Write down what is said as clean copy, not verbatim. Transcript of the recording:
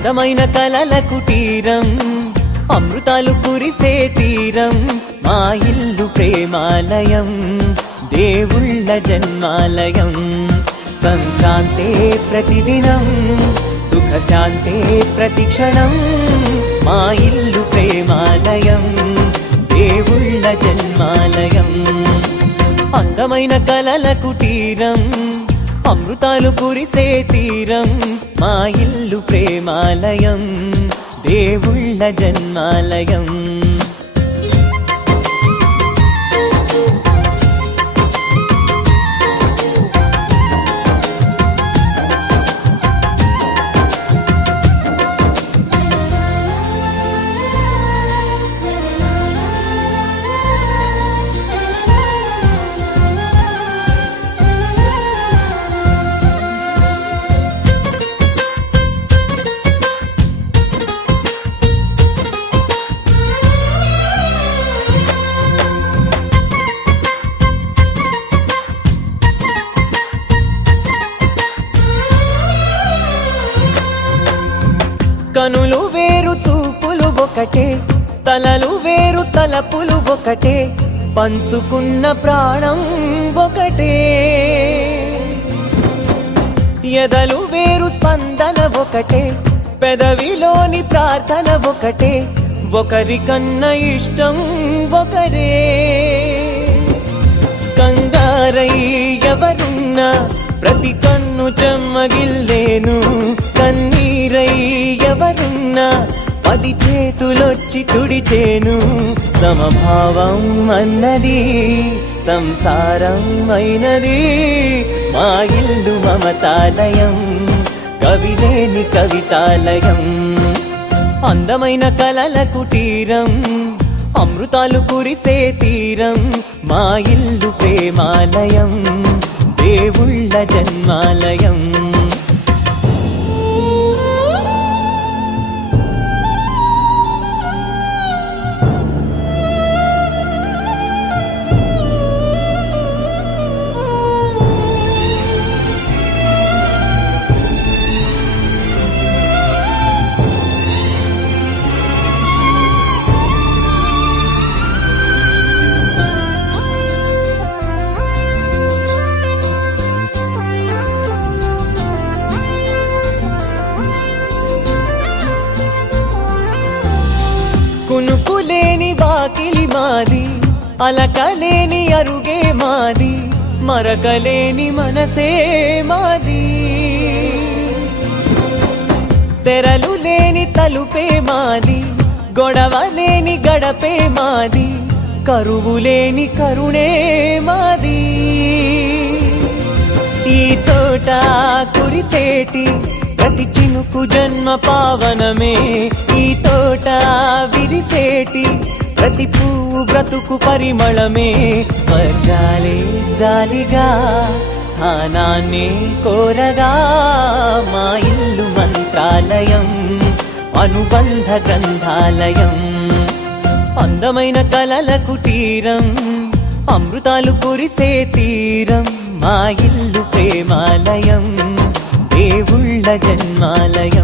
అందమైన కలల కుటీరం, అమృతాలు కురిసే తీరం, మా ఇల్లు ప్రేమాలయం, దేవుళ్ళ జన్మాలయం. సంక్రాంతే ప్రతిదినం, సుఖశాంతే ప్రతిక్షణం, మా ఇల్లు ప్రేమాలయం, దేవుళ్ళ జన్మాలయం. అందమైన కలల కుటీరం, అమృతాలు కురిసే తీరం, మా ఇల్లు ప్రేమాలయం, దేవుళ్ళ జన్మాలయం. కనులు వేరు చూపులు ఒకటే, తలలు వేరు తలపులు ఒకటే, పంచుకున్న ప్రాణం ఒకటే. ఎదలు వేరు స్పందన ఒకటే, పెదవిలోని ప్రార్థన ఒకటే, ఒకరికన్నా ఇష్టం ఒకరే. కంగారై ఎవరున్నా ప్రతి కన్ను చెమ్మగిల్లేను, కన్నీరై ఎవరున్నా 10 చేతులొచ్చి తుడిచేను. సమభావం అన్నది సంసారం అయినది, మా ఇల్లు మమతాలయం, కవిలేని కవితాలయం. అందమైన కలల కుటీరం, అమృతాలు కురిసే తీరం, మా ఇల్లు ప్రేమాలయం, దేవుళ్ళ జన్మాలయం. కునుకులేని వాకిలి మాది, అలకలేని అరుగే మాది, మరకలేని మనసే మాది. తెరలు లేని తలుపే మాది, గొడవలేని గడపే మాది, కరువులేని కరుణే మాది. ఈ చోట కురిసేటి ప్రతి చినుకు జన్మ పావనమే, ఈ తోట విరిసేటి ప్రతి పువ్వు బ్రతుకు పరిమళమే. స్వర్గాలే జాలిగా స్థానాన్ని కోరగా, మా ఇల్లు మంత్రాలయం, అనుబంధ గ్రంథాలయం. అందమైన కలల కుటీరం, అమృతాలు కురిసే తీరం, మా ఇల్లు ప్రేమాలయం, దేవుళ్ళ జన్మాలయం.